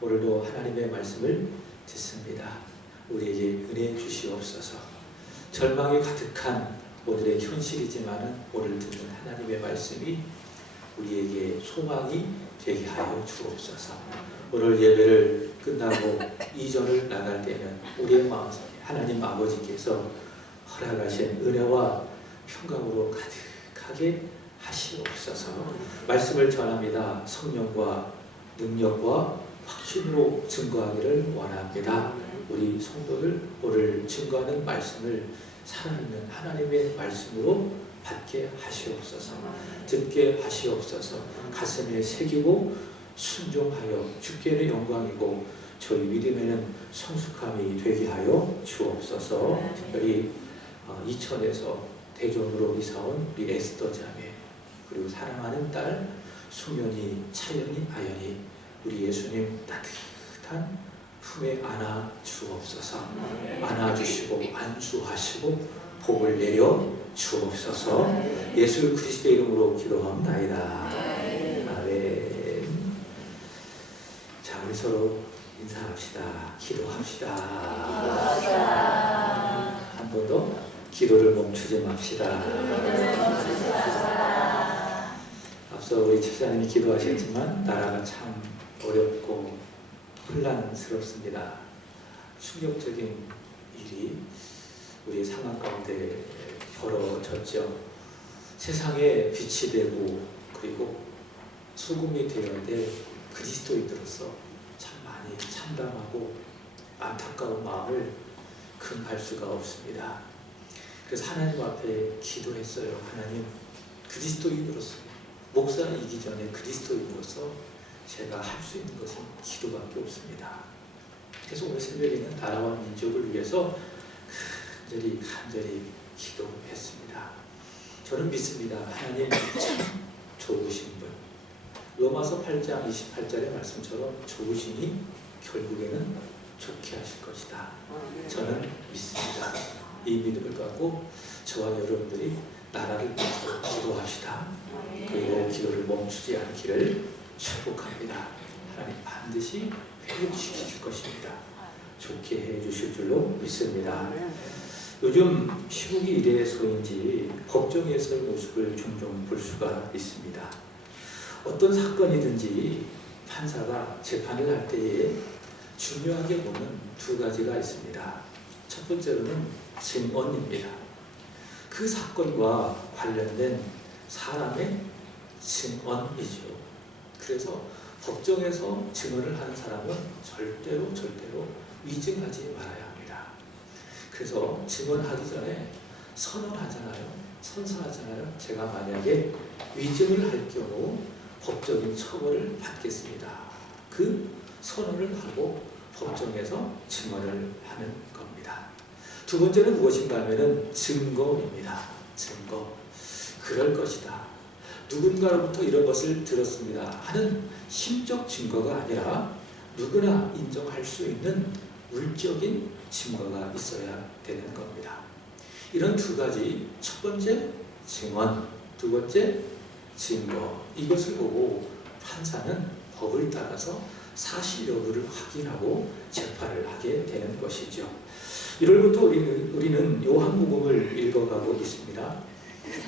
오늘도 하나님의 말씀을 듣습니다. 우리에게 은혜 주시옵소서. 절망이 가득한 오늘의 현실이지만 오늘 듣는 하나님의 말씀이 우리에게 소망이 되게 하여 주옵소서. 오늘 예배를 끝나고 이전을 나갈 때는 우리의 마음속에 하나님 아버지께서 허락하신 은혜와 평강으로 가득하게 하시옵소서. 말씀을 전합니다. 성령과 능력과 확신으로 증거하기를 원합니다. 우리 성도들 오늘 증거하는 말씀을 살아있는 하나님의 말씀으로 받게 하시옵소서. 듣게 하시옵소서. 가슴에 새기고 순종하여 주께는 영광이고 저희 믿음에는 성숙함이 되게 하여 주옵소서. 특별히 이천에서 대전으로 이사온 우리 에스더 자매, 그리고 사랑하는 딸 수면이, 차연이, 아연이 우리 예수님 따뜻한 품에 안아 주옵소서. 안아주시고 안수하시고 복을 내려 주옵소서. 예수 그리스도의 이름으로 기도합나이다. 아멘. 자, 우리 서로 인사합시다. 기도합시다. 한 번 더 기도를 멈추지 맙시다. 앞서 우리 집사님이 기도하셨지만 나라가 참 어렵고 혼란스럽습니다. 충격적인 일이 우리 상황 가운데 벌어졌죠. 세상에 빛이 되고 그리고 소금이 되어야 될 그리스도인으로서 참 많이 참담하고 안타까운 마음을 금할 수가 없습니다. 그래서 하나님 앞에 기도했어요. 하나님, 그리스도인으로서, 목사이기 전에 그리스도인으로서 제가 할 수 있는 것은 기도밖에 없습니다. 그래서 오늘 새벽에는 나라와 민족을 위해서 간절히 기도했습니다. 저는 믿습니다. 하나님 참 좋으신 분. 로마서 8장 28절의 말씀처럼 좋으시니 결국에는 좋게 하실 것이다. 저는 믿습니다. 이 믿음을 갖고 저와 여러분들이 나라를 위해서 기도합시다. 그리고 기도를 멈추지 않기를 축복합니다. 하나님 반드시 회복시킬 것입니다. 좋게 해주실 줄로 믿습니다. 요즘 시국이 이래서인지 법정에서의 모습을 종종 볼 수가 있습니다. 어떤 사건이든지 판사가 재판을 할 때에 중요하게 보는 두 가지가 있습니다. 첫 번째로는 증언입니다. 그 사건과 관련된 사람의 증언이죠. 그래서 법정에서 증언을 하는 사람은 절대로 위증하지 말아야 합니다. 그래서 증언하기 전에 선언하잖아요. 선서하잖아요. 제가 만약에 위증을 할 경우 법적인 처벌을 받겠습니다. 그 선언을 하고 법정에서 증언을 하는 겁니다. 두 번째는 무엇인가 하면은 증거입니다. 증거. 그럴 것이다. 누군가로부터 이런 것을 들었습니다 하는 심적 증거가 아니라 누구나 인정할 수 있는 물적인 증거가 있어야 되는 겁니다. 이런 두 가지, 첫 번째 증언, 두 번째 증거, 이것을 보고 판사는 법을 따라서 사실 여부를 확인하고 재판을 하게 되는 것이죠. 이럴부터 우리는 요한복음을 읽어가고 있습니다.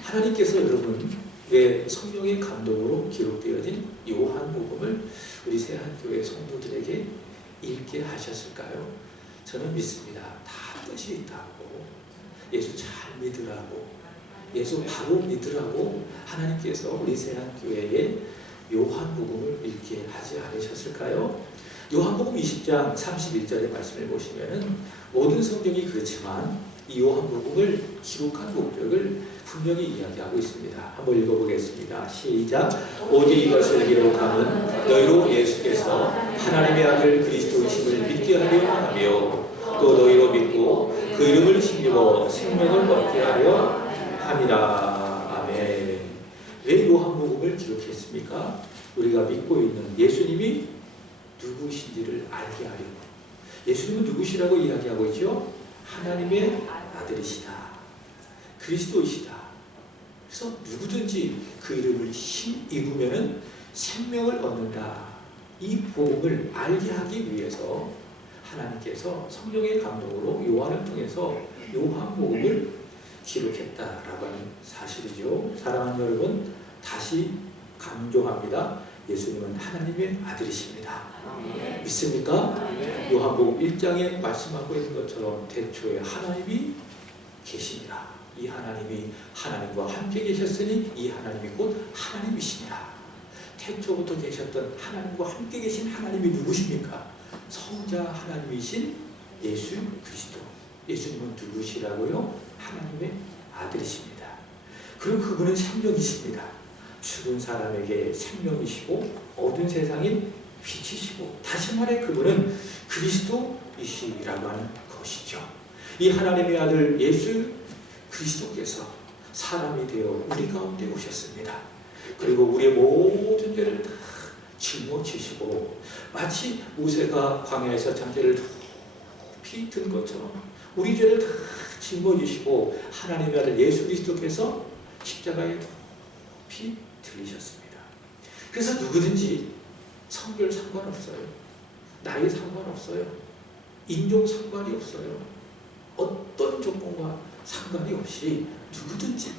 하나님께서 여러분 왜 성령의 감동으로 기록되어진 요한복음을 우리 새한교회 성도들에게 읽게 하셨을까요? 저는 믿습니다. 다 뜻이 있다고, 예수 잘 믿으라고, 예수 바로 믿으라고 하나님께서 우리 새한교회에 요한복음을 읽게 하지 않으셨을까요? 요한복음 20장 31절의 말씀을 보시면 모든 성경이 그렇지만 이 요한복음을 기록한 목적을 분명히 이야기하고 있습니다. 한번 읽어보겠습니다. 시작. 오직 이것을 기록함은 너희로 예수께서 하나님의 아들 그리스도이심을 믿게 하려 하며 또 너희로 믿고 그 이름을 힘입어 생명을 얻게 하려 함이라. 아멘. 왜 요한복음을 기록했습니까? 우리가 믿고 있는 예수님이 누구신지를 알게 하려고. 예수님은 누구시라고 이야기하고 있죠? 하나님의 아들이시다. 그리스도이시다. 그래서 누구든지 그 이름을 힘입으면 생명을 얻는다. 이 복음을 알게 하기 위해서 하나님께서 성령의 감동으로 요한을 통해서 요한복음을 기록했다라고 하는 사실이죠. 사랑하는 여러분, 다시 강조합니다. 예수님은 하나님의 아들이십니다. 믿습니까? 요한복음 1장에 말씀하고 있는 것처럼 태초에 하나님이 계십니다. 이 하나님이 하나님과 함께 계셨으니 이 하나님이 곧 하나님이십니다. 태초부터 계셨던 하나님과 함께 계신 하나님이 누구십니까? 성자 하나님이신 예수 그리스도. 예수님은 누구시라고요? 하나님의 아들이십니다. 그리고 그분은 생명이십니다. 죽은 사람에게 생명이시고 어두운 세상인 빛이시고, 다시 말해 그분은 그리스도이시라고 하는 것이죠. 이 하나님의 아들 예수 그리스도께서 사람이 되어 우리 가운데 오셨습니다. 그리고 우리의 모든 죄를 다 짊어지시고, 마치 모세가 광야에서 장대를 높이 든 것처럼 우리 죄를 다 짊어지시고 하나님의 아들 예수 그리스도께서 십자가에 높이 들리셨습니다. 그래서 누구든지 성별 상관없어요. 나이 상관없어요. 인종 상관이 없어요. 어떤 조건과 상관이 없이 누구든지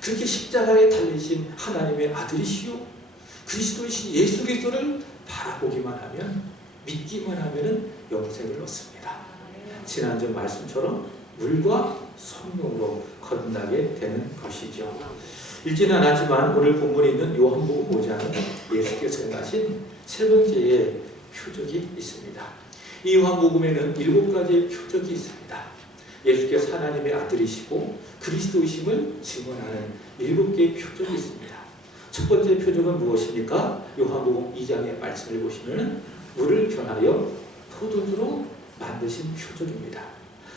그렇게 십자가에 달리신 하나님의 아들이시요 그리스도이신 예수 그리스도를 바라보기만 하면, 믿기만 하면 영생을 얻습니다. 지난주 말씀처럼 물과 성령으로 거듭나게 되는 것이죠. 읽지는 않았지만 오늘 본문에 있는 요한복음 5장은 예수께서 행하신 세 번째의 표적이 있습니다. 이 요한복음에는 7가지의 표적이 있습니다. 예수께서 하나님의 아들이시고 그리스도이심을 증언하는 7개의 표적이 있습니다. 첫 번째 표적은 무엇입니까? 요한복음 2장의 말씀을 보시면 물을 변하여 포도주로 만드신 표적입니다.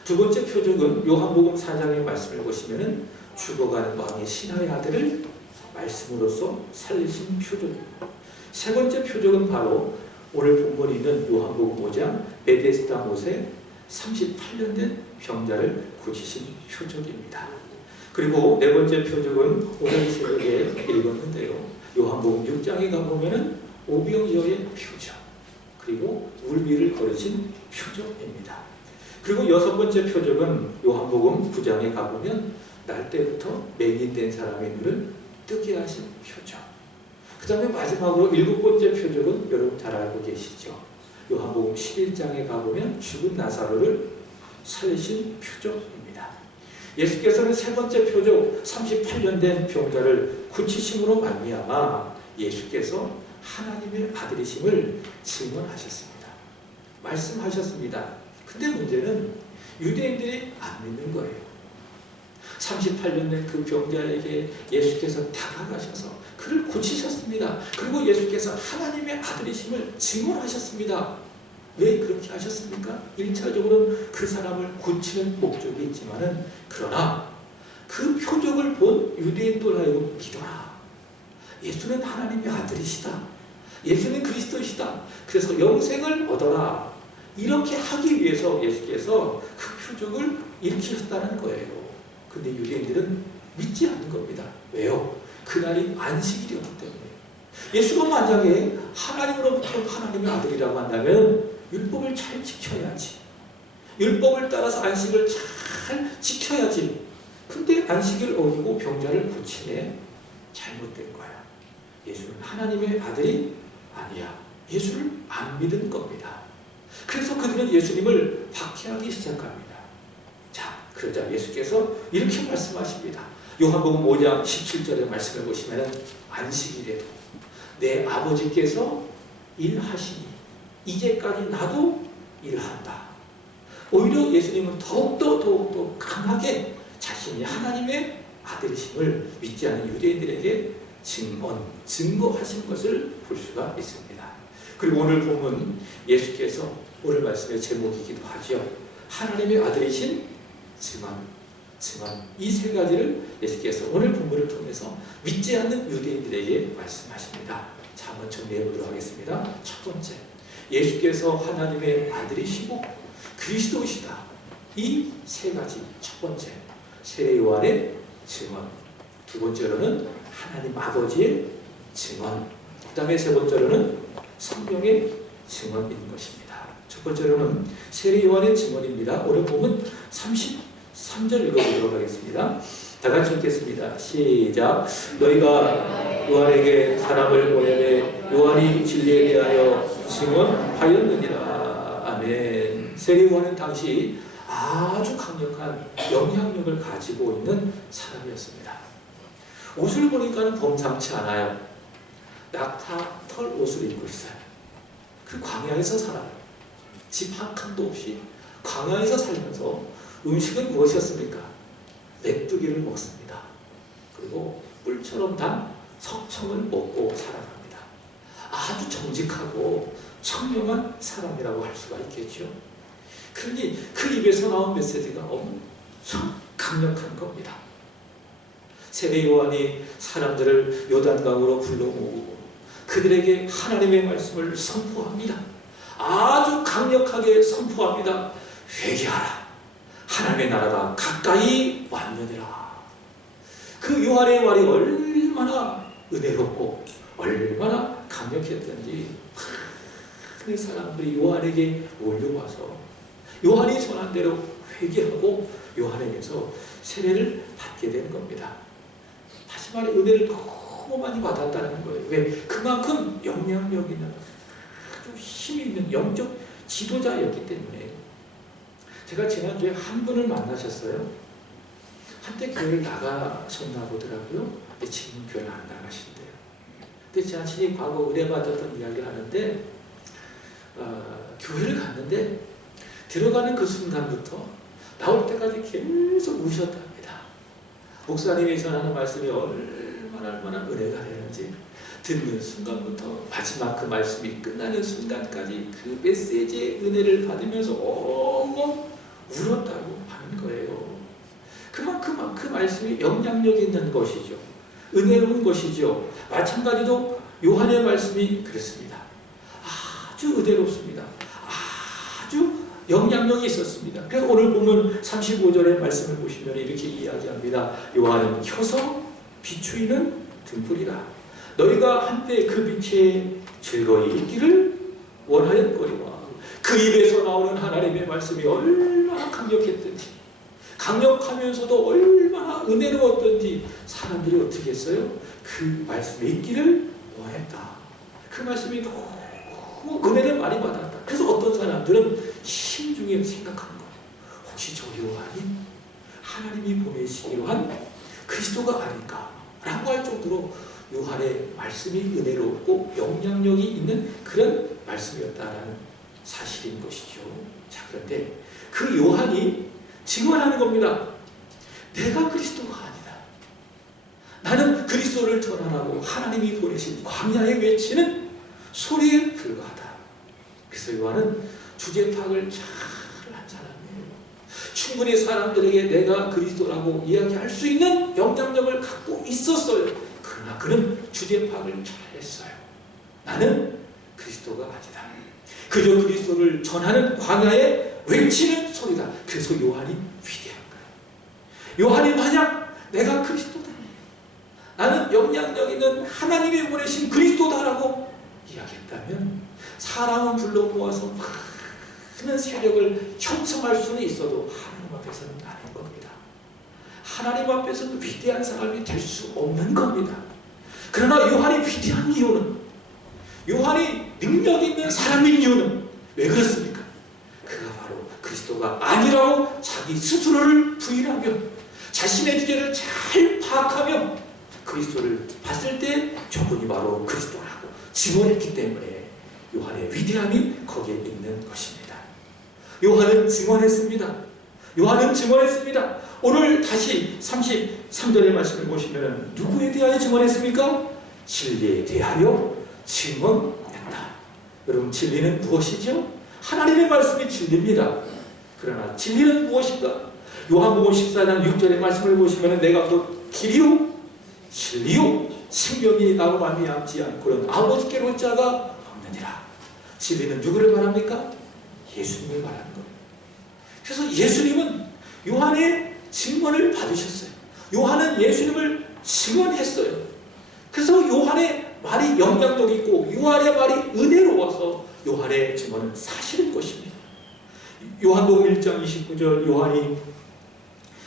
두 번째 표적은 요한복음 4장의 말씀을 보시면 죽어가는 왕의 신하의 아들을 말씀으로써 살리신 표적입니다. 세 번째 표적은 바로 오늘 본문에 있는 요한복음 5장 베데스다 못에 38년 된 병자를 고치신 표적입니다. 그리고 네 번째 표적은 오늘 새벽에 읽었는데요. 요한복음 6장에 가보면 오병이어의 표적, 그리고 물 위를 걸으신 표적입니다. 그리고 여섯 번째 표적은 요한복음 9장에 가보면 날 때부터 맹인된 사람의 눈을 뜨게 하신 표적. 그 다음에 마지막으로 일곱 번째 표적은 여러분 잘 알고 계시죠. 요한복음 11장에 가보면 죽은 나사로를 살리신 표적입니다. 예수께서는 세 번째 표적 38년 된 병자를 고치심으로 말미암아 예수께서 하나님의 아들이심을 증언하셨습니다. 말씀하셨습니다. 근데 문제는 유대인들이 안 믿는 거예요. 38년 된 그 병자에게 예수께서 다가가셔서 그를 고치셨습니다. 그리고 예수께서 하나님의 아들이심을 증언하셨습니다. 왜 그렇게 하셨습니까? 1차적으로는 그 사람을 고치는 목적이 있지만은, 그러나 그 표적을 본 유대인들 하여금 믿어라. 예수는 하나님의 아들이시다. 예수는 그리스도이시다. 그래서 영생을 얻어라. 이렇게 하기 위해서 예수께서 그 표적을 일으키셨다는 거예요. 근데 유대인들은 믿지 않는 겁니다. 왜요? 그날이 안식일이었기 때문에. 예수가 만약에 하나님으로부터 하나님의 아들이라고 한다면 율법을 잘 지켜야지. 율법을 따라서 안식을 잘 지켜야지. 근데 안식을 어기고 병자를 고치네. 잘못된 거야. 예수는 하나님의 아들이 아니야. 예수를 안 믿은 겁니다. 그래서 그들은 예수님을 박해하기 시작합니다. 자, 그러자 예수께서 이렇게 말씀하십니다. 요한복음 5장 17절의 말씀을 보시면 안식일에도 내 아버지께서 일하시니 이제까지 나도 일한다. 오히려 예수님은 더욱더 강하게 자신이 하나님의 아들이심을 믿지 않는 유대인들에게 증거하신 것을 볼 수가 있습니다. 그리고 오늘 보면 예수께서 오늘 말씀의 제목이기도 하죠. 하나님의 아들이신 증언. 이 세 가지를 예수께서 오늘 본문을 통해서 믿지 않는 유대인들에게 말씀하십니다. 자, 한번 정리해 보도록 하겠습니다. 첫 번째, 예수께서 하나님의 아들이시고 그리스도이시다. 이 세 가지. 첫 번째, 세례 요한의 증언. 두 번째로는 하나님 아버지의 증언. 그 다음에 세 번째로는 성경의 증언인 것입니다. 첫 번째로는 세례 요한의 증언입니다. 오늘 보면 33절 읽어보도록 하겠습니다. 다 같이 읽겠습니다. 시작. 너희가 요한에게 사람을 보내매 요한이 진리에 대하여 증언하였느니라. 아멘. 세례 요한은 당시 아주 강력한 영향력을 가지고 있는 사람이었습니다. 옷을 보니까는 범상치 않아요. 낙타 털 옷을 입고 있어요. 그 광야에서 살아요. 집 한 칸도 없이 광야에서 살면서 음식은 무엇이었습니까? 메뚜기를 먹습니다. 그리고 뿔처럼 단 석청을 먹고 살아갑니다. 아주 정직하고 청렴한 사람이라고 할 수가 있겠죠. 그러니 그 입에서 나온 메시지가 엄청 강력한 겁니다. 세례 요한이 사람들을 요단강으로 불러 모으고 그들에게 하나님의 말씀을 선포합니다. 아주 강력하게 선포합니다. 회개하라. 하나님의 나라가 가까이 왔느니라. 그 요한의 말이 얼마나 은혜롭고 얼마나 강력했던지 많은 사람들이 요한에게 몰려와서 요한이 전한 대로 회개하고 요한에게서 세례를 받게 된 겁니다. 다시 말해 은혜를 너무 많이 받았다는 거예요. 왜? 그만큼 영향력 있는 아주 힘이 있는 영적 지도자였기 때문에. 제가 지난주에 한 분을 만나셨어요. 한때 교회를 나가셨나 보더라고요. 근데 지금 교회를 안 나가신대요. 근데 자신이 과거 은혜 받았던 이야기를 하는데 교회를 갔는데 들어가는 그 순간부터 나올 때까지 계속 우셨답니다. 목사님이 전하는 말씀이 얼마나 은혜가 되는지 듣는 순간부터 마지막 그 말씀이 끝나는 순간까지 그 메시지의 은혜를 받으면서 엉엉 울었다고 하는 거예요. 그만큼 그 말씀이 영향력 있는 것이죠. 은혜로운 것이죠. 마찬가지로 요한의 말씀이 그렇습니다. 아주 은혜롭습니다. 아주 영향력이 있었습니다. 그래서 오늘 보면 35절의 말씀을 보시면 이렇게 이야기합니다. 요한은 켜서 비추이는 등불이라. 너희가 한때 그 빛에 즐거이 있기를 원하였거니와. 그 입에서 나오는 하나님의 말씀이 얼마나 강력했던지, 강력하면서도 얼마나 은혜로웠던지 사람들이 어떻게 했어요? 그 말씀에 있기를 원했다. 그 말씀이 너무 은혜를 많이 받았다. 그래서 어떤 사람들은 심중에 생각하는 거예요. 혹시 저 요한이 하나님이 보내시기로 한 그리스도가 아닌가 라고 할 정도로 요한의 말씀이 은혜롭고 영향력이 있는 그런 말씀이었다라는 사실인 것이죠. 자, 그런데 그 요한이 증언하는 겁니다. 내가 그리스도가 아니다. 나는 그리스도를 전하라고 하나님이 보내신 광야에 외치는 소리에 불과하다. 그래서 요한은 주제 파악을 잘한 사람이에요. 충분히 사람들에게 내가 그리스도라고 이야기할 수 있는 영향력을 갖고 있었어요. 그러나 그는 주제 파악을 잘했어요. 나는 그리스도가 아니다. 그저 그리스도를 전하는 광야에 외치는 소리다. 그래서 요한이 위대한 거예요. 요한이 만약 내가 그리스도다, 나는 영향력 있는 하나님이 보내신 그리스도다라고 이야기했다면 사람은 불러 모아서 많은 세력을 형성할 수는 있어도 하나님 앞에서는 아닌 겁니다. 하나님 앞에서는 위대한 사람이 될 수 없는 겁니다. 그러나 요한이 위대한 이유는, 요한이 능력 있는 사람인 이유는 왜 그렇습니까? 그가 바로 그리스도가 아니라고 자기 스스로를 부인하며 자신의 주제를 잘 파악하며 그리스도를 봤을 때 저분이 바로 그리스도라고 증언했기 때문에 요한의 위대함이 거기에 있는 것입니다. 요한은 증언했습니다. 요한은 증언했습니다. 오늘 다시 33절의 말씀을 보시면 누구에 대하여 증언했습니까? 진리에 대하여 증언했다. 여러분, 진리는 무엇이죠? 하나님의 말씀이 진리입니다. 그러나 진리는 무엇인가? 요한복음 14장 6절의 말씀을 보시면 내가 곧 길이요 진리요 생명이 나로 말미암지 않고는 아버지께로 올 자가 없느니라. 진리는 누구를 말합니까? 예수님을 말하는 거예요. 그래서 예수님은 요한의 증언을 받으셨어요. 요한은 예수님을 증언했어요. 그래서 요한의 말이 영향력 있고 요한의 말이 은혜로워서 요한의 증언은 사실인 것입니다. 요한복음 1장 29절 요한이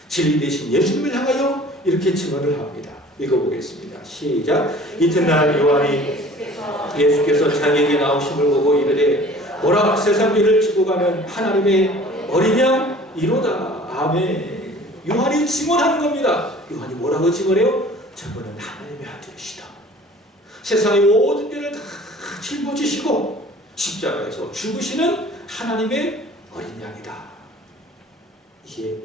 진리 되신 예수님을 향하여 이렇게 증언을 합니다. 읽어보겠습니다. 시작. 이튿날 요한이 예수께서 자기에게 나오심을 보고 이르되 보라 세상 죄를 지고 가는 하나님의 어린 양 이로다. 아멘. 요한이 증언하는 겁니다. 요한이 뭐라고 증언해요? 저분은 하나님의 아들이시다. 세상의 모든 죄를 다 짊어지시고 십자가에서 죽으시는 하나님의 어린 양이다. 이게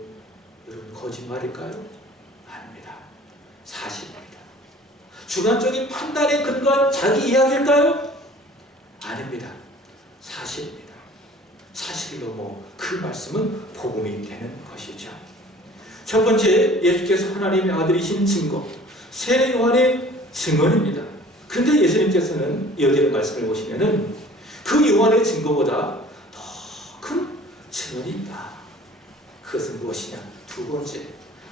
여러분 거짓말일까요? 아닙니다. 사실입니다. 주관적인 판단에 근거한 자기 이야기일까요? 아닙니다. 사실입니다. 사실로 그 말씀은 복음이 되는 것이죠. 첫 번째, 예수께서 하나님의 아들이신 증거, 새 요한의 증언입니다. 근데 예수님께서는 이어지는 말씀을 보시면은 그 요한의 증거보다 더 큰 증언이 있다. 그것은 무엇이냐? 두 번째,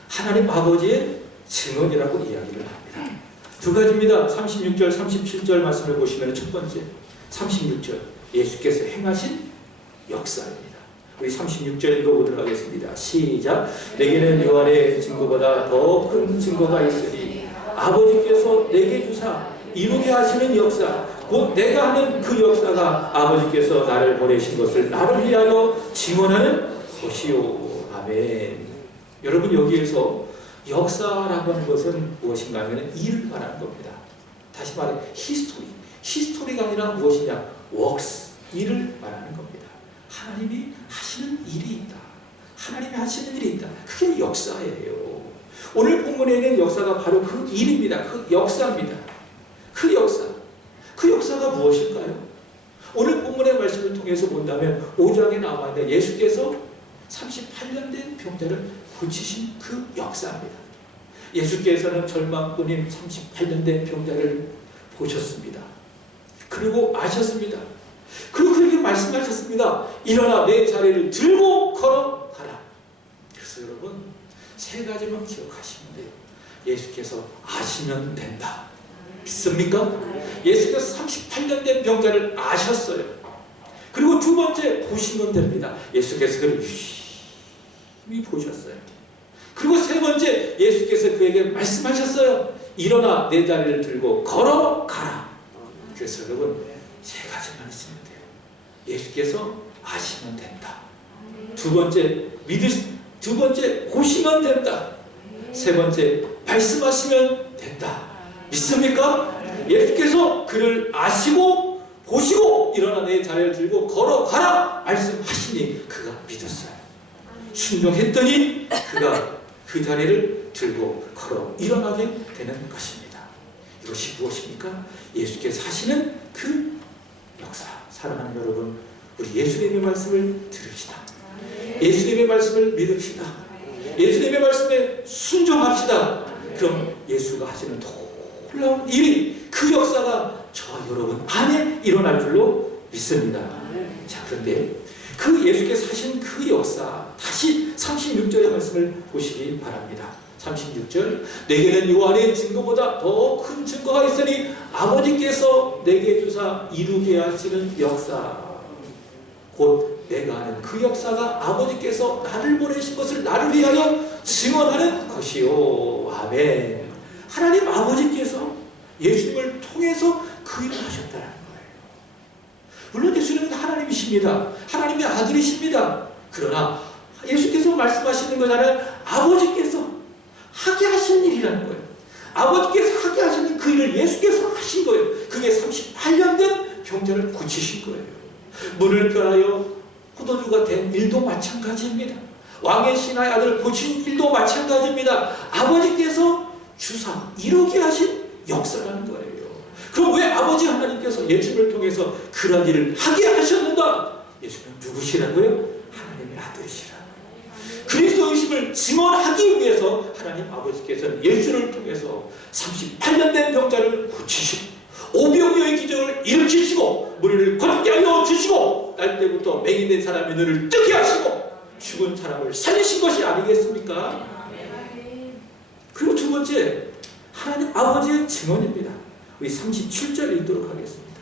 하나님 아버지의 증언이라고 이야기를 합니다. 두 가지입니다. 36절, 37절 말씀을 보시면 첫 번째, 36절, 예수께서 행하신 역사입니다. 우리 36절 읽어보도록 하겠습니다. 시작. 내게는 요한의 증거보다 더 큰 증거가 있으니 아버지께서 내게 주사 이루게 하시는 역사, 곧 내가 하는 그 역사가 아버지께서 나를 보내신 것을 나를 위하여 증언하는 것이요. 아멘. 여러분, 여기에서 역사라고 하는 것은 무엇인가 하면 일을 말하는 겁니다. 다시 말해 히스토리. 히스토리가 아니라 무엇이냐? 웍스. 일을 말하는 겁니다. 하나님이 하시는 일이 있다. 하나님이 하시는 일이 있다. 그게 역사예요. 오늘 본문에는 역사가 바로 그 일입니다. 그 역사입니다. 그 역사. 그 역사가 무엇일까요? 오늘 본문의 말씀을 통해서 본다면 5장에 나와 있는 예수께서 38년 된 병자를 고치신 그 역사입니다. 예수께서는 절망꾼인 38년 된 병자를 보셨습니다. 그리고 아셨습니다. 그리고 그렇게 말씀하셨습니다. 일어나 내 자리를 들고 걸어가라. 그래서 여러분, 세 가지만 기억하시면 돼요. 예수께서 아시면 된다. 믿습니까? 예수께서 38년 된 병자를 아셨어요. 그리고 두 번째, 보시면 됩니다. 예수께서 그를 유심히 보셨어요. 그리고 세 번째, 예수께서 그에게 말씀하셨어요. 일어나 내 자리를 들고 걸어가라. 그래서 여러분, 세 가지만 있으면 돼요. 예수께서 아시면 된다. 두 번째, 두 번째, 보시면 된다. 세 번째, 말씀하시면 된다. 믿습니까? 예수께서 그를 아시고 보시고 일어나 내 자리를 들고 걸어가라 말씀하시니 그가 믿었어요. 순종했더니 그가 그 자리를 들고 걸어 일어나게 되는 것입니다. 이것이 무엇입니까? 예수께서 하시는 그 역사. 사랑하는 여러분, 우리 예수님의 말씀을 들읍시다. 예수님의 말씀을 믿읍시다. 예수님의 말씀에 순종합시다. 그럼 예수가 하시는 놀라운 일이, 그 역사가 저와 여러분 안에 일어날 줄로 믿습니다. 자, 그런데 그 예수께서 하신 그 역사, 다시 36절의 말씀을 보시기 바랍니다. 36절, 내게는 요한의 증거보다 더 큰 증거가 있으니 아버지께서 내게 주사 이루게 하시는 역사, 곧 내가 하는 그 역사가 아버지께서 나를 보내신 것을 나를 위하여 증언하는 것이요. 아멘. 하나님 아버지께서 예수님을 통해서 그 일을 하셨다는 거예요. 물론 예수님은 하나님이십니다. 하나님의 아들이십니다. 그러나 예수께서 말씀하시는 거잖아요. 아버지께서 하게 하신 일이라는 거예요. 아버지께서 하게 하신 그 일을 예수께서 하신 거예요. 그게 38년 된 병자를 고치신 거예요. 물을 변하여 포도주가 된 일도 마찬가지입니다. 왕의 신하의 아들을 고친 일도 마찬가지입니다. 아버지께서 주사 이루게 하신 역사라는 거예요. 그럼 왜 아버지 하나님께서 예수를 통해서 그런 일을 하게 하셨는가? 예수는 누구시라고요? 하나님의 아들이시라고요. 그리스도의심을 증언하기 위해서 하나님 아버지께서는 예수를 통해서 38년 된 병자를 고치시고 오병이어의 기적을 일으키시고 무리를 걷게 하여 주시고 날 때부터 맹인된 사람의 눈을 뜨게 하시고 죽은 사람을 살리신 것이 아니겠습니까? 그리고 두 번째, 하나님 아버지의 증언입니다. 우리 37절 읽도록 하겠습니다.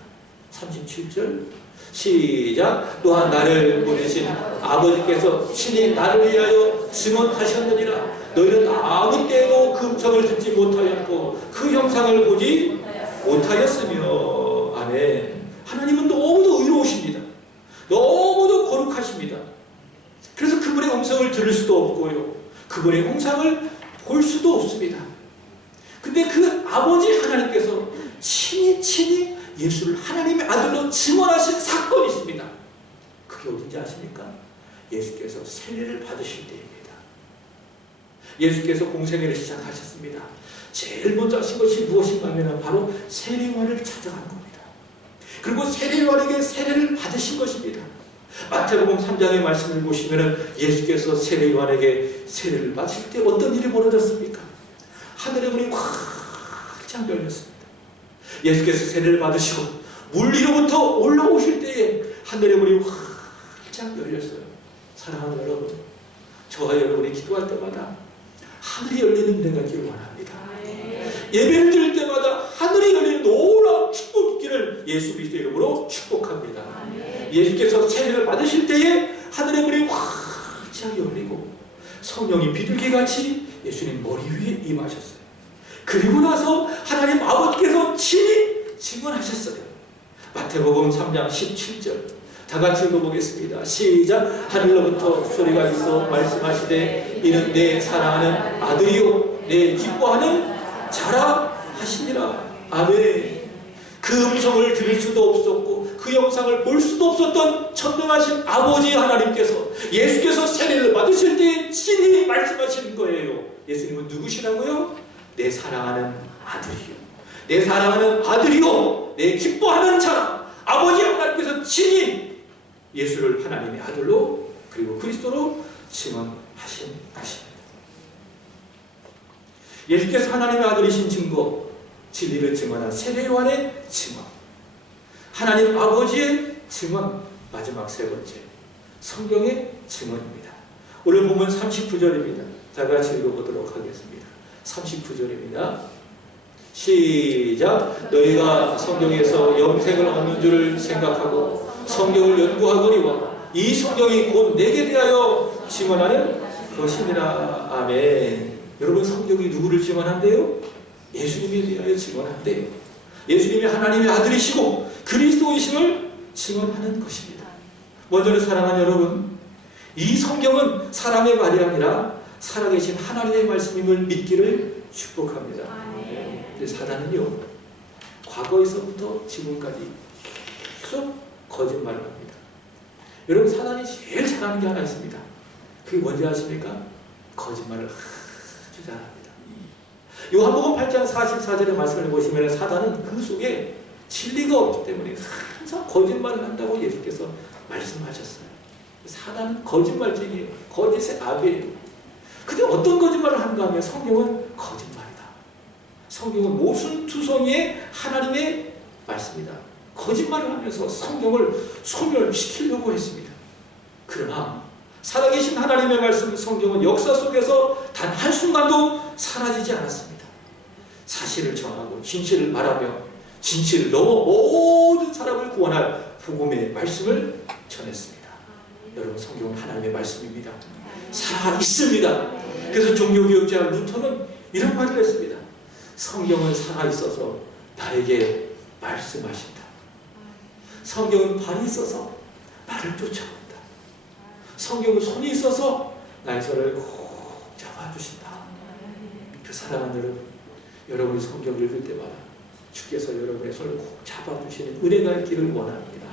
37절 시작. 또한 나를 보내신 아버지께서 친히 나를 위하여 증언하셨느니라. 너희는 아무 때에도 그 음성을 듣지 못하였고 그 형상을 보지 못하였으며. 아멘. 하나님은 너무도 의로우십니다. 너무도 거룩하십니다. 그래서 그분의 음성을 들을 수도 없고요, 그분의 형상을 볼 수도 없습니다. 근데 그 아버지 하나님께서 친히 예수를 하나님의 아들로 증언하신 사건이 있습니다. 그게 어딘지 아십니까? 예수께서 세례를 받으실 때입니다. 예수께서 공생애를 시작하셨습니다. 제일 먼저 하신 것이 무엇인가 하면 바로 세례요한을 찾아간 겁니다. 그리고 세례요한에게 세례를 받으신 것입니다. 마태복음 3장의 말씀을 보시면 예수께서 세례요한에게 세례를 받으실 때 어떤 일이 벌어졌습니까? 하늘의 문이 활짝 열렸습니다. 예수께서 세례를 받으시고 물 위로부터 올라오실 때에 하늘의 문이 활짝 열렸어요. 사랑하는 여러분, 저와 여러분이 기도할 때마다 하늘이 열리는 은혜가 있기를 원합니다. 예배를 드릴 때마다 하늘이 열리는 놀라운 축복 있기를 예수 그리스도의 이름으로 축복합니다. 예수께서 세례를 받으실 때에 하늘의 문이 활짝 열리고 성령이 비둘기같이 예수님 머리 위에 임하셨어요. 그리고 나서 하나님 아버지께서 친히 증언하셨어요. 마태복음 3장 17절 다 같이 읽어보겠습니다. 시작. 하늘로부터 소리가 있어 말씀하시되 이는 내 사랑하는 아들이요 내 기뻐하는 자라 하시니라. 아멘. 그 음성을 들을 수도 없었고 그 영상을 볼 수도 없었던 전능하신 아버지 하나님께서 예수께서 세례를 받으실 때 친히 말씀하시는 거예요. 예수님은 누구시라고요? 내 사랑하는 아들이요 내 사랑하는 아들이요 내 기뻐하는 자. 아버지 하나님께서 친히 예수를 하나님의 아들로 그리고 그리스도로 증언하신 것입니다. 예수께서 하나님의 아들이신 증거, 진리를 증언한 세례요한의 증언, 하나님 아버지의 증언, 마지막 세 번째 성경의 증언입니다. 오늘 본문 39절입니다. 다 같이 읽어보도록 하겠습니다. 39절입니다. 시작. 너희가 성경에서 영생을 얻는 줄을 생각하고 성경을 연구하거니와 이 성경이 곧 내게 대하여 증언하는 것이니라. 아멘. 여러분, 성경이 누구를 증언한대요? 예수님에 대하여 증언한대요. 예수님이 하나님의 아들이시고 그리스도이심을 증언하는 것입니다. 먼저는 사랑하는 여러분, 이 성경은 사람의 말이 아니라 살아계신 하나님의 말씀임을 믿기를 축복합니다. 근데 사단은요, 과거에서부터 지금까지 계속 거짓말을 합니다. 여러분, 사단이 제일 잘하는 게 하나 있습니다. 그게 뭔지 아십니까? 거짓말을 아주 잘합니다. 요한복음 8장 44절의 말씀을 보시면 사단은 그 속에 진리가 없기 때문에 항상 거짓말을 한다고 예수께서 말씀하셨어요. 사단은 거짓말쟁이에요. 거짓의 아비예요. 근데 어떤 거짓말을 하는가 하면 성경은 거짓말이다. 성경은 모순투성이의 하나님의 말씀이다. 거짓말을 하면서 성경을 소멸시키려고 했습니다. 그러나 살아계신 하나님의 말씀 성경은 역사 속에서 단 한순간도 사라지지 않았습니다. 사실을 전하고 진실을 말하며 진실을 넘어 모든 사람을 구원할 복음의 말씀을 전했습니다. 여러분, 성경은 하나님의 말씀입니다. 살아있습니다. 그래서 종교개혁자 루터는 이런 말을 했습니다. 성경은 살아있어서 나에게 말씀하신다. 성경은 발이 있어서 나를 쫓아온다. 성경은 손이 있어서 나의 손을 꼭 잡아주신다. 그 사랑하는 여러분, 여러분이 성경을 읽을 때마다 주께서 여러분의 손을 꼭 잡아주시는 은혜가 있기를 원합니다.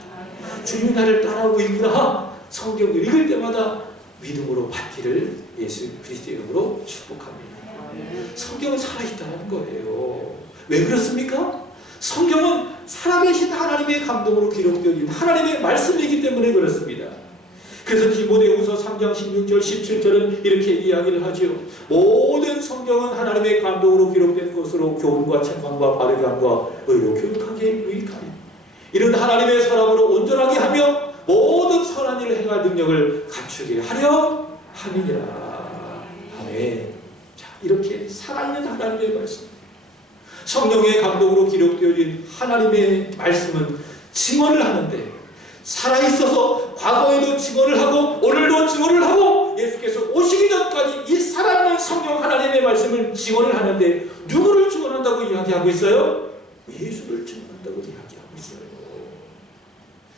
주님 나를 따라오고 있구나. 성경을 읽을 때마다 믿음으로 받기를 예수 그리스도의 이름으로 축복합니다. 성경은 살아있다는 거예요. 왜 그렇습니까? 성경은 살아계신 하나님의 감동으로 기록되어진 하나님의 말씀이기 때문에 그렇습니다. 그래서 디모데후서 3장 16절 17절은 이렇게 이야기를 하지요. 모든 성경은 하나님의 감동으로 기록된 것으로 교훈과 책망과 바르게 함과 의로 교육하기에 유익하니 이런 하나님의 사람으로 온전하게 하며 모든 선한 일을 행할 능력을 갖추게 하려 함이니라. 아멘. 자, 이렇게 살아있는 하나님의 말씀, 성령의 감동으로 기록되어진 하나님의 말씀은 증언을 하는데, 살아있어서 과거에도 증언을 하고 오늘도 증언을 하고 예수께서 오시기 전까지 이 살아있는 성령 하나님의 말씀을 증언을 하는데, 누구를 증언한다고 이야기하고 있어요? 예수를 증언한다고 이야기하고 있어요.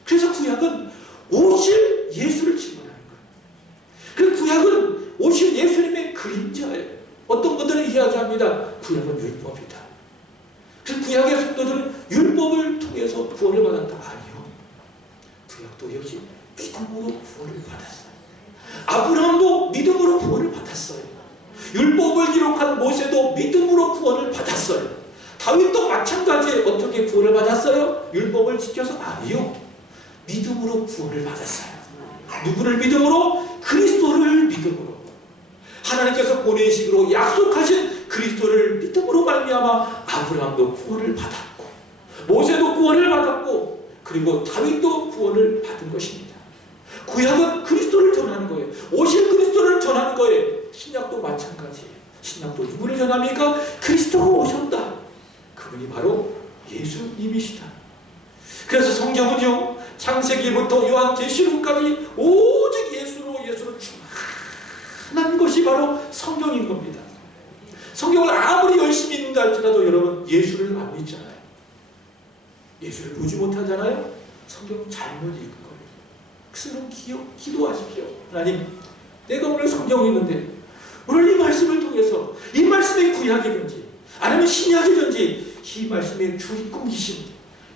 그래서 구약은 오실 예수를 증언하는 거예요. 그 구약은 오실 예수님의 그림자예요. 어떤 분들은 이야기합니다. 구약은 율법이다. 그 구약의 성도들은 율법을 통해서 구원을 받았다. 아니요. 구약도 역시 믿음으로 구원을 받았어요. 아브라함도 믿음으로 구원을 받았어요. 율법을 기록한 모세도 믿음으로 구원을 받았어요. 다윗도 마찬가지에 어떻게 구원을 받았어요? 율법을 지켜서? 아니요. 믿음으로 구원을 받았어요. 누구를 믿음으로? 그리스도를 믿음으로. 하나님께서 보내시기로 약속하신 그리스도를 믿음으로 말미암아 아브라함도 구원을 받았고, 모세도 구원을 받았고, 그리고 다윗도 구원을 받은 것입니다. 구약은 그리스도를 전하는 거예요. 오실 그리스도를 전하는 거예요. 신약도 마찬가지예요. 신약도 누구를 전합니까? 그리스도가 오셨다. 그분이 바로 예수님이시다. 그래서 성경은요, 창세기부터 요한계시록까지 오직 예수로 충만한 것이 바로 성경인 겁니다. 성경을 아무리 열심히 읽는다 할지라도 여러분 예수를 안 믿잖아요. 예수를 보지 못하잖아요. 성경 잘못 읽은 거예요. 그래서 기도하십시오. 하나님, 내가 오늘 성경 읽는데 오늘 이 말씀을 통해서 이 말씀의 구약이든지 아니면 신약이든지 이 말씀의 주인공이신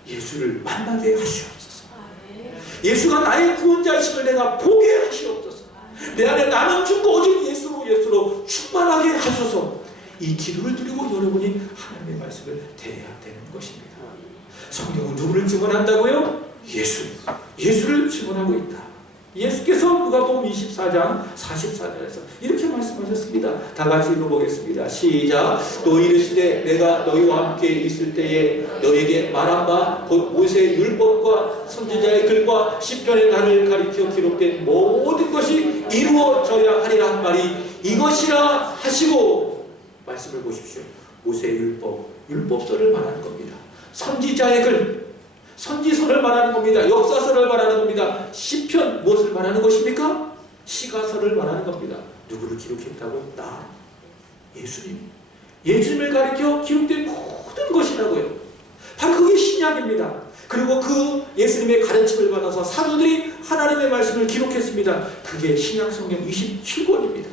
예수를 만나게 하시옵소서. 예수가 나의 구원자이심을 내가 보게 하시옵소서. 내 안에 나는 죽고 오직 예수로 충만하게 하소서. 이 기도를 드리고 여러분이 하나님의 말씀을 대해야 되는 것입니다. 성경은 누구를 증언한다고요? 예수를 증언하고 있다. 예수께서 누가복음 24장 44절에서 이렇게 말씀하셨습니다. 다 같이 읽어보겠습니다. 시작. 또 이르시되 내가 너희와 함께 있을 때에 너희에게 말한 바 곧 모세의 율법과 선지자의 글과 시편의 날을 가리켜 기록된 모든 것이 이루어져야 하리라 한 말이 이것이라 하시고, 말씀을 보십시오. 모세의 율법서를 말하는 겁니다. 선지자의 글, 선지서를 말하는 겁니다. 역사서를 말하는 겁니다. 시편, 무엇을 말하는 것입니까? 시가서를 말하는 겁니다. 누구를 기록했다고? 나, 예수님을 가리켜 기록된 모든 것이라고요. 바로 그게 신약입니다. 그리고 그 예수님의 가르침을 받아서 사도들이 하나님의 말씀을 기록했습니다. 그게 신약 성경 27권입니다.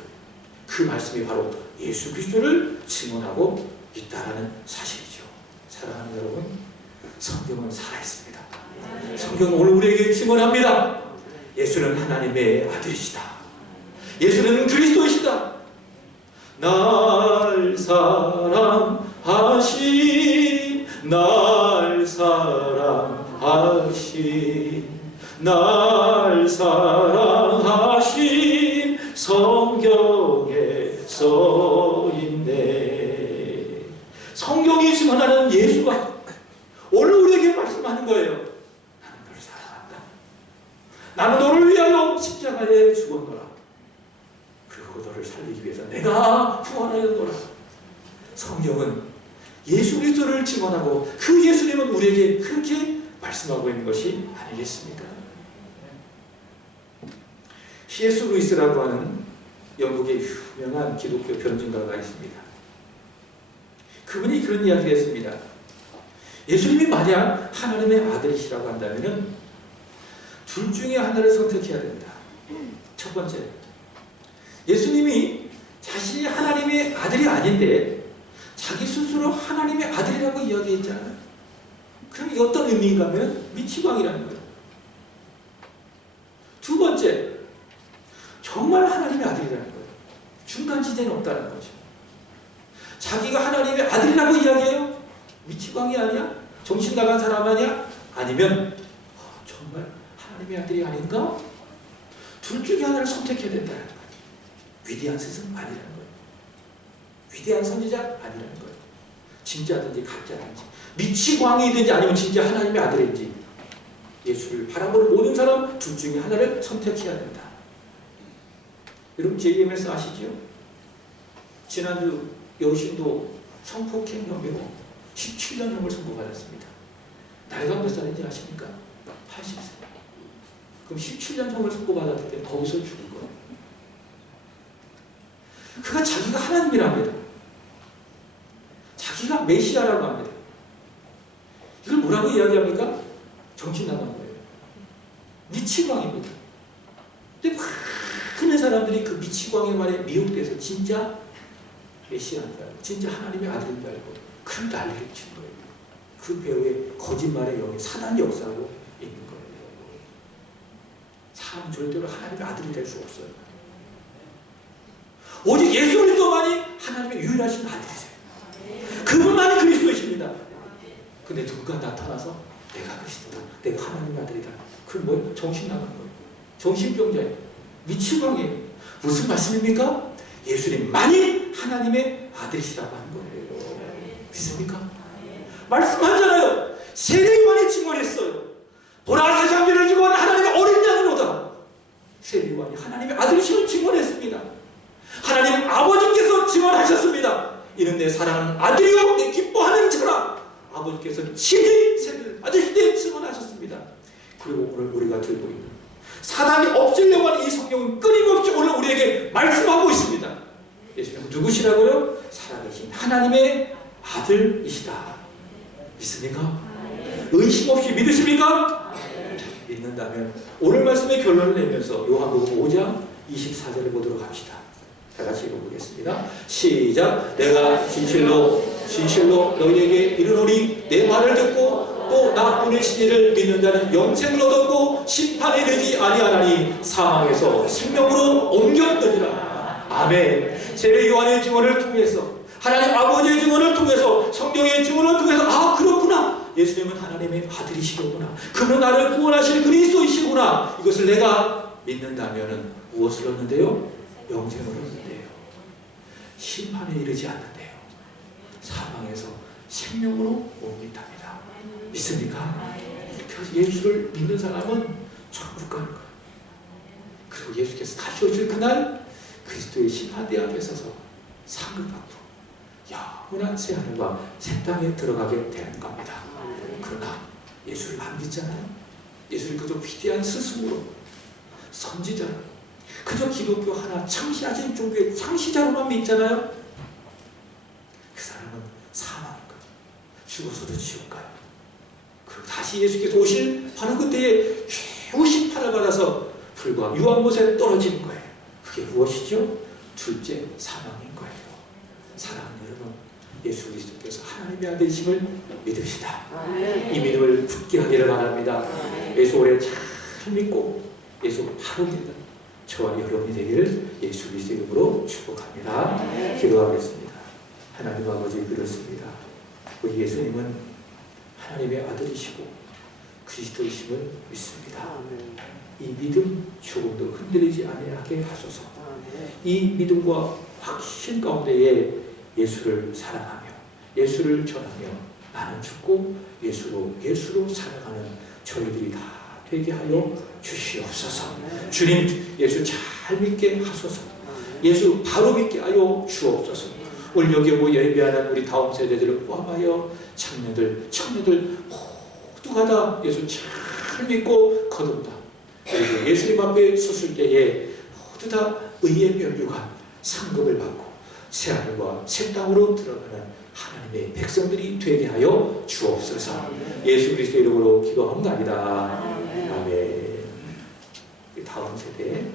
그 말씀이 바로 예수 그리스도를 증언하고 있다는 사실이죠. 사랑하는 여러분, 성경은 살아있습니다. 성경은 오늘 우리에게 증언합니다. 예수는 하나님의 아들이시다. 예수는 그리스도이시다. 날 사랑하신, 날 사랑하신, 날 사랑하신 성경에 써있네. 성경이 증언하는 예수가 오늘 우리에게 말씀하는 거예요. 나는 너를 사랑한다. 나는 너를 위하여 십자가에 죽었노라. 그리고 너를 살리기 위해서 내가 부활하였노라. 성경은 예수 그리스도를 증언하고 그 예수님은 우리에게 그렇게 말씀하고 있는 것이 아니겠습니까? C.S. 루이스라고 하는 영국의 유명한 기독교 변증가가 있습니다. 그분이 그런 이야기를 했습니다. 예수님이 만약 하나님의 아들이시라고 한다면 둘 중에 하나를 선택해야 된다. 첫 번째, 예수님이 자신이 하나님의 아들이 아닌데 자기 스스로 하나님의 아들이라고 이야기했잖아요. 그럼 이게 어떤 의미인가 하면 미치광이라는 거예요. 두 번째, 정말 하나님의 아들이라는 거예요. 중간 지대는 없다는 거죠. 자기가 하나님의 아들이라고 이야기해요? 미치광이 아니야? 정신 나간 사람 아니야? 아니면 정말 하나님의 아들이 아닌가? 둘 중에 하나를 선택해야 된다는 거예요. 위대한 스승 아니라는 거예요. 위대한 선지자 아니라는 거예요. 진짜든지 가짜든지 미치광이든지 아니면 진짜 하나님의 아들인지 예수를 바라보는 모든 사람 둘 중에 하나를 선택해야 된다. 여러분 JMS 아시죠? 지난주 여신도 성폭행 혐의로 17년형을 선고받았습니다. 나이가 몇 살인지 아십니까? 80세. 그럼 17년형을 선고받았을 때 거기서 죽은 거예요. 그가 자기가 하나님이랍니다. 자기가 메시아라고 합니다. 이걸 뭐라고 이야기합니까? 정신 나간 거예요. 미치광입니다. 근데 많은 사람들이 그 미치광의 말에 미혹돼서 진짜 메시아인 줄 알고, 진짜 하나님의 아들인 줄 알고, 큰 난리를 친 거예요. 그 배우의 거짓말의 영이 사단 역사로 있는 거예요. 사람 절대로 하나님의 아들이 될 수 없어요. 오직 예수 그리스도만이 하나님의 유일하신 아들이세요. 그분만이 그리스도이십니다. 근데 누가 나타나서 내가 그리스도다, 내가 하나님의 아들이다. 그건 뭐예요? 정신 나간 거예요. 정신병자예요. 미치광이에요. 무슨 말씀입니까? 예수님만이 하나님의 아들이시라고 하는 거예요. 믿습니까? 말씀하잖아요. 세례요한이 증언했어요. 보라, 세상 죄를 지고 하나님의 어린 양이로다. 세례요한이 하나님의 아들이심을 증언했습니다. 하나님 아버지께서 증언하셨습니다. 이는 내 사랑하는 아들이요 내 기뻐하는 자라. 아버지께서 친히 세례를 받으실 때 증언하셨습니다. 그리고 오늘 우리가 들고 있는 사단이 없애려고 하는 이 성경은 끊임없이 오늘 우리에게 말씀하고 있습니다. 예수님은 누구시라고요? 살아계신 하나님의 아들이시다. 믿습니까? 의심 없이 믿으십니까? 믿는다면 오늘 말씀의 결론을 내면서 요한복음 5장 24절을 보도록 합시다. 다 같이 읽어보겠습니다. 시작. 내가 진실로 너희에게 이르노니 내 말을 듣고 또 나 보내신 이를 믿는 자는 영생을 얻었고 심판에 이르지 아니하나니 사망에서 생명으로 옮겼느니라. 아멘. 세례 요한의 증언을 통해서, 하나님 아버지의 증언을 통해서, 성경의 증언을 통해서, 아 그렇구나, 예수님은 하나님의 아들이시구나, 그는 나를 구원하실 그리스도이시구나, 이것을 내가 믿는다면 무엇을 얻는데요? 영생을 얻는데요. 심판에 이르지 않는데요. 사망에서 생명으로 옮긴답니다. 믿습니까? 그래서 예수를 믿는 사람은 천국 가는 거예요. 그리고 예수께서 다시 오실 그날 그리스도의 심판대 앞에 서서 상을 받고 영원한 새 하늘과 새 땅에 들어가게 되는 겁니다. 그러나 예수를 안 믿잖아요. 예수를 그저 위대한 스승으로, 선지자로, 그저 기독교 하나 창시하신 종교의 창시자로만 믿잖아요. 그 사람은 사망인 거예요. 죽어서도 지옥 가요. 그리고 다시 예수께서 오실 바로 그때에 최후 심판을 받아서 불과 유황못에 떨어지는 거예요. 그게 무엇이죠? 둘째, 사망인 거예요. 사랑하는 여러분, 예수 그리스도께서 하나님의 아들이심을 믿읍시다. 이 믿음을 굳게 하기를 바랍니다. 예수 오래 잘 믿고 예수 바로 믿는 저와 여러분이 되기를 예수 그리스도 이름으로 축복합니다. 기도하겠습니다. 하나님 아버지, 그렇습니다. 우리 예수님은 하나님의 아들이시고 그리스도이심을 믿습니다. 이 믿음 조금도 흔들리지 아니하게 하소서. 이 믿음과 확신 가운데에 예수를 사랑하며 예수를 전하며 나는 죽고 예수로 살아가는 저희들이 다 되게 하여 주시옵소서. 주님, 예수 잘 믿게 하소서. 예수 바로 믿게 하여 주옵소서. 오늘 여기 모여 예배하는 우리 다음 세대들을 포함하여 청년들 모두가 다 예수 잘 믿고 거듭다. 그리고 예수님 앞에 섰을 때에 모두 다 의의 면류관 상급을 받고 새하늘과 새 땅으로 들어가는 하나님의 백성들이 되게 하여 주옵소서. 예수 그리스도 이름으로 기도합니다. 아멘. 다음 세대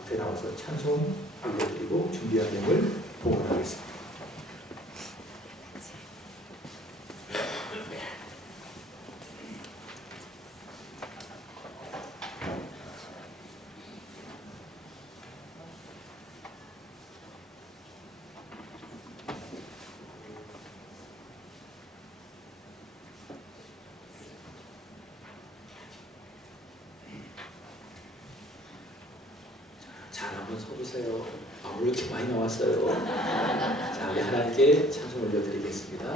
앞에 나와서 찬송 알려드리고 준비한 내용을 봉헌하겠습니다. 잘 한번 서보세요. 왜 이렇게 많이 나왔어요? 자, 우리 하나님께 찬송 올려드리겠습니다.